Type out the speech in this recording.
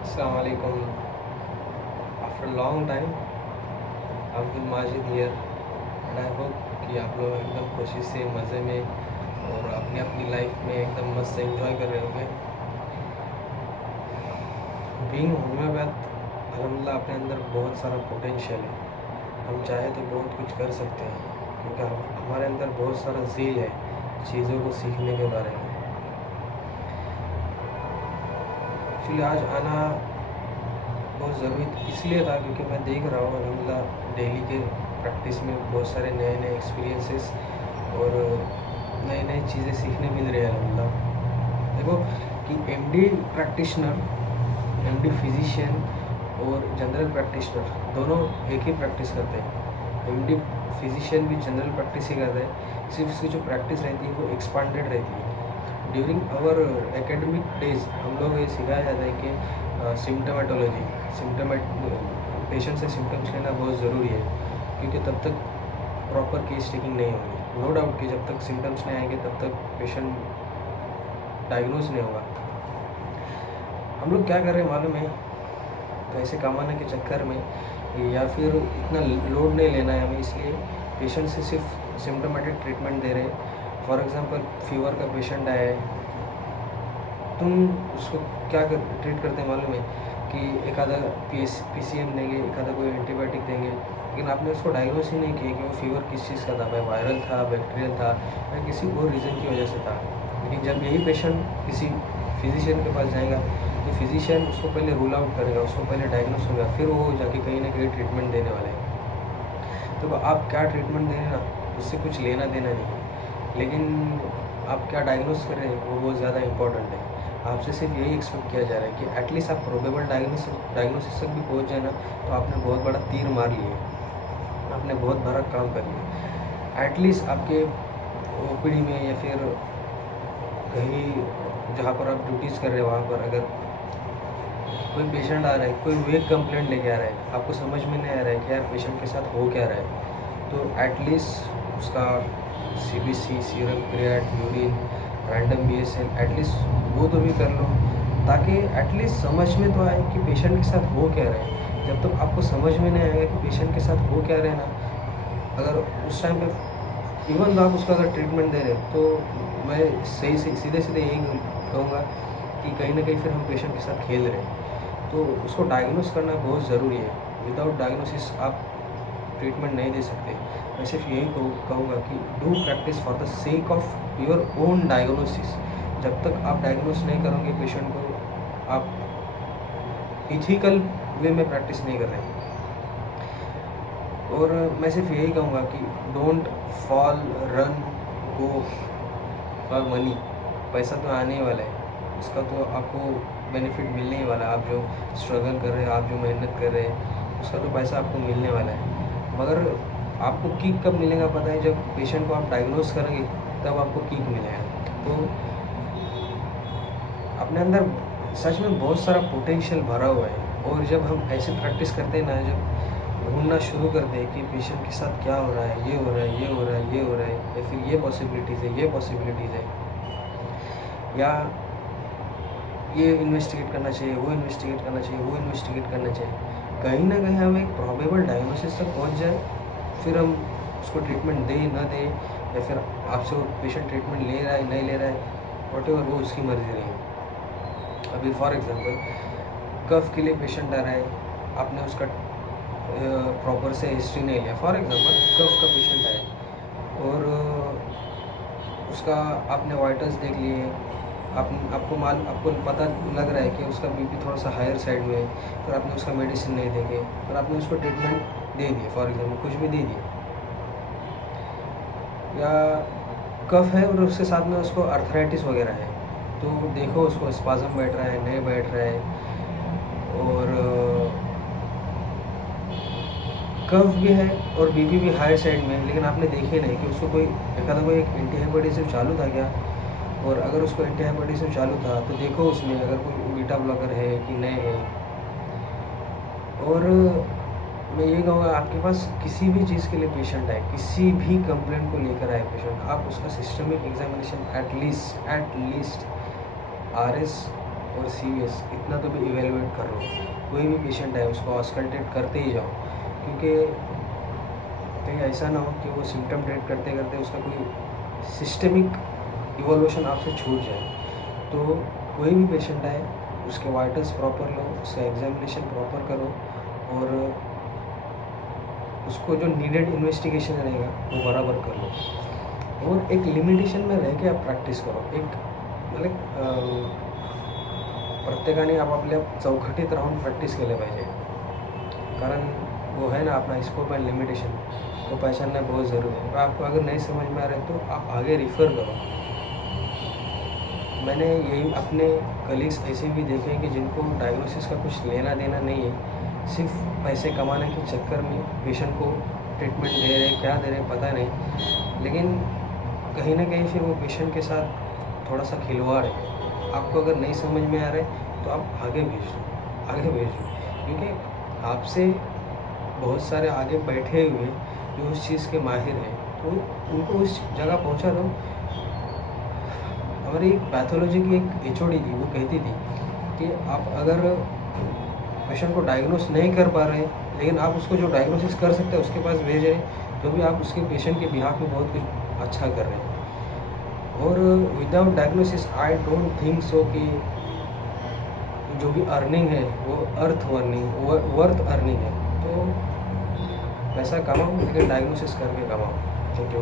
Assalamu alaikum. After a long time, Abdul Majid here and I hope कि आप लोग एकदम खुशी से मज़े में और अपनी अपनी लाइफ में एकदम मस्त से एंजॉय कर रहे होंगे। बीइंग होम्योपैथ अल्हम्दुलिल्लाह अपने अंदर बहुत सारा पोटेंशियल है। हम चाहे तो बहुत कुछ कर सकते हैं क्योंकि हमारे अंदर बहुत सारा ज़ील है चीज़ों को सीखने के बारे में। एक्चुअली आज आना बहुत ज़रूरी इसलिए था क्योंकि मैं देख रहा हूँ अल्हम्दुलिल्लाह डेली के प्रैक्टिस में बहुत सारे नए नए एक्सपीरियंसेस और नई नई चीज़ें सीखने मिल रही है अल्हम्दुलिल्लाह। देखो कि एमडी प्रैक्टिशनर, एमडी फिजिशियन और जनरल प्रैक्टिशनर दोनों एक ही प्रैक्टिस करते हैं। एमडी फिजिशियन भी जनरल प्रैक्टिस ही करता है, सिर्फ उसकी जो प्रैक्टिस रहती है वो एक्सपांडेड रहती है। ड्यूरिंग आवर एकेडमिक डेज हम लोग ये सिखाया जाता है कि सिम्टोमेटोलॉजी पेशेंट से सिम्टम्स लेना बहुत ज़रूरी है क्योंकि तब तक प्रॉपर केस टेकिंग नहीं होगी। नो डाउट कि जब तक सिम्टम्स नहीं आएंगे तब तक पेशेंट डायग्नोज नहीं होगा। हम लोग क्या कर रहे हैं मालूम है, पैसे कमाने के चक्कर में या फिर इतना लोड नहीं लेना है हमें, इसलिए पेशेंट से सिर्फ सिम्टोमेटिक ट्रीटमेंट दे रहे हैं। फॉर एग्ज़ाम्पल फीवर का पेशेंट आया है, तुम उसको क्या ट्रीट करते हैं मालूम है कि एक आधा PCM देंगे, एक आधा कोई एंटीबायोटिक देंगे, लेकिन आपने उसको डायग्नोस ही नहीं किया कि वो फीवर किस चीज़ का था, भाई वायरल था, बैक्टीरियल था या किसी और रीज़न की वजह से था। लेकिन जब यही पेशेंट किसी फिजिशियन के पास जाएगा तो फिजिशियन उसको पहले रूल आउट करेगा, उसको पहले डायग्नोस होगा, फिर वो जाके कहीं ना कहीं ट्रीटमेंट देने वाले हैं। तो आप क्या ट्रीटमेंट दे रहे हैं ना, उससे कुछ लेना देना नहीं है, लेकिन आप क्या डायग्नोस कर रहे हैं वो बहुत ज़्यादा इंपॉर्टेंट है। आपसे सिर्फ यही एक्सपेक्ट किया जा रहा है कि एटलीस्ट आप प्रोबेबल डायग्नोसिस तक भी पहुंच जाए ना, तो आपने बहुत बड़ा तीर मार लिए, आपने बहुत बड़ा काम कर लिया। एटलीस्ट आपके ओपीडी में या फिर कहीं जहाँ पर आप ड्यूटीज़ कर रहे हो वहाँ पर अगर कोई पेशेंट आ रहा है, कोई वेग कंप्लेंट लेके आ रहा है, आपको समझ में नहीं आ रहा है कि यार पेशेंट के साथ हो क्या रहा है, तो एटलीस्ट उसका CBC, serum create, urine, random BSL at least वो तो भी कर लो, ताकि एटलीस्ट समझ में तो आए कि पेशेंट के साथ हो क्या रहा है। जब तक आपको समझ में नहीं आएगा कि पेशेंट के साथ हो क्या रहा है ना, अगर उस टाइम पे इवन आप उसका अगर ट्रीटमेंट दे रहे हैं तो मैं सही से सीधे सीधे यही कहूँगा कि कहीं ना कहीं फिर हम पेशेंट के साथ खेल रहे हैं। तो उसको डायग्नोस करना बहुत ज़रूरी है। विदाउट डायग्नोसिस आप ट्रीटमेंट नहीं दे सकते। मैं सिर्फ यही कहूँगा कि do practice for the sake of your own diagnosis. जब तक आप डायग्नोस नहीं करोगे पेशेंट को, आप इथिकल वे में प्रैक्टिस नहीं कर रहे हैं। और मैं सिर्फ यही कहूँगा कि don't fall run go for money. पैसा तो आने ही वाला है, उसका तो आपको बेनिफिट मिलने ही वाला है। आप जो स्ट्रगल कर रहे हैं, आप जो मेहनत कर रहे हैं, उसका तो पैसा आपको मिलने वाला है। मगर आपको किक कब मिलेगा पता है, जब पेशेंट को आप डायग्नोस करेंगे तब आपको किक मिलेगा। तो अपने अंदर सच में बहुत सारा पोटेंशियल भरा हुआ है, और जब हम ऐसे प्रैक्टिस करते हैं ना, जब ढूंढना शुरू करते हैं कि पेशेंट के साथ क्या हो रहा है, ये हो रहा है, ये हो रहा है, ये हो रहा है, या फिर ये पॉसिबिलिटीज़ है, ये पॉसिबिलिटीज़ है, या ये इन्वेस्टिगेट करना चाहिए, वो इन्वेस्टिगेट करना चाहिए, वो इन्वेस्टिगेट करना चाहिए, कहीं ना कहीं हम एक प्रोबेबल डायग्नोसिस तक पहुंच जाए, फिर हम उसको ट्रीटमेंट दें ना दें, या फिर आपसे वो पेशेंट ट्रीटमेंट ले रहा है नहीं ले रहा है, वॉटेवर, वो उसकी मर्ज़ी रहेगी। अभी फॉर एग्जांपल कफ के लिए पेशेंट आ रहा है, आपने उसका प्रॉपर से हिस्ट्री नहीं लिया। फॉर एग्जांपल कफ का पेशेंट आया और उसका आपने वाइटल्स देख लिए, आपको पता लग रहा है कि उसका बीपी थोड़ा सा हायर साइड में है, पर आपने उसका मेडिसिन नहीं देंगे और आपने उसको ट्रीटमेंट दे दिया, फॉर एग्जांपल कुछ भी दे दिया, या कफ है और उसके साथ में उसको अर्थराइटिस वगैरह है, तो देखो उसको स्पाज़म बैठ रहा है, नहीं बैठ रहा है, और कफ भी है और बीपी भी हायर साइड में है, लेकिन आपने देखे नहीं कि उसको कोई एक एंटीहाइपरटेंसिव चालू था क्या, और अगर उसको एंटीहाइपरटेंसिव चालू था तो देखो उसमें अगर कोई बीटा ब्लॉकर है कि नहीं है। और मैं ये कहूँगा आपके पास किसी भी चीज़ के लिए पेशेंट आए, किसी भी कंप्लेंट को लेकर आए पेशेंट, आप उसका सिस्टमिक एग्जामिनेशन एटलीस्ट RS और सीवियस इतना तो भी इवेलुएट कर लो। कोई भी पेशेंट है उसको ऑस्कल्टेट करते ही जाओ, क्योंकि कहीं ऐसा ना हो कि वो सिम्टम ट्रीट करते करते उसका कोई सिस्टमिक इवोल्यूशन आपसे छूट जाए। तो कोई भी पेशेंट आए उसके वाइटल्स प्रॉपर लो, उसका एग्जामिनेशन प्रॉपर करो, और उसको जो नीडेड इन्वेस्टिगेशन रहेगा वो बराबर कर लो, और एक लिमिटेशन में रह के आप प्रॅक्टिस करो। एक मतलब प्रत्येकाने आपापल्या चौकटीत राहून प्रॅक्टिस केलं पाहिजे, कारण वो है ना अपना स्कोप एंड लिमिटेशन, वो पहचानना बहुत ज़रूरी है। आपको अगर नहीं समझ में आ रहा है तो आप आगे रिफ़र करो। मैंने यही अपने कलीग्स ऐसे भी देखे हैं कि जिनको डायग्नोसिस का कुछ लेना देना नहीं है, सिर्फ पैसे कमाने के चक्कर में पेशेंट को ट्रीटमेंट दे रहे, क्या दे रहे पता नहीं, लेकिन कहीं ना कहीं फिर वो पेशेंट के साथ थोड़ा सा खिलवाड़ है। आपको अगर नहीं समझ में आ रहा है तो आप आगे भेज दो, आगे भेज दो, क्योंकि आपसे बहुत सारे आगे बैठे हुए जो उस चीज़ के माहिर हैं, तो उनको उस जगह पहुंचा दो। हमारी पैथोलॉजी की एक एचओडी थी, वो कहती थी कि आप अगर पेशेंट को डायग्नोस नहीं कर पा रहे हैं, लेकिन आप उसको जो डायग्नोसिस कर सकते हैं उसके पास भेज रहे हैं, तो भी आप उसके पेशेंट के बिहाफ में बहुत कुछ अच्छा कर रहे हैं। और without diagnosis I don't think so कि जो भी अर्निंग है वो वर्थ अर्निंग है। तो पैसा कमाओ, लेकिन डायग्नोसिस करके कमाओ। Thank you.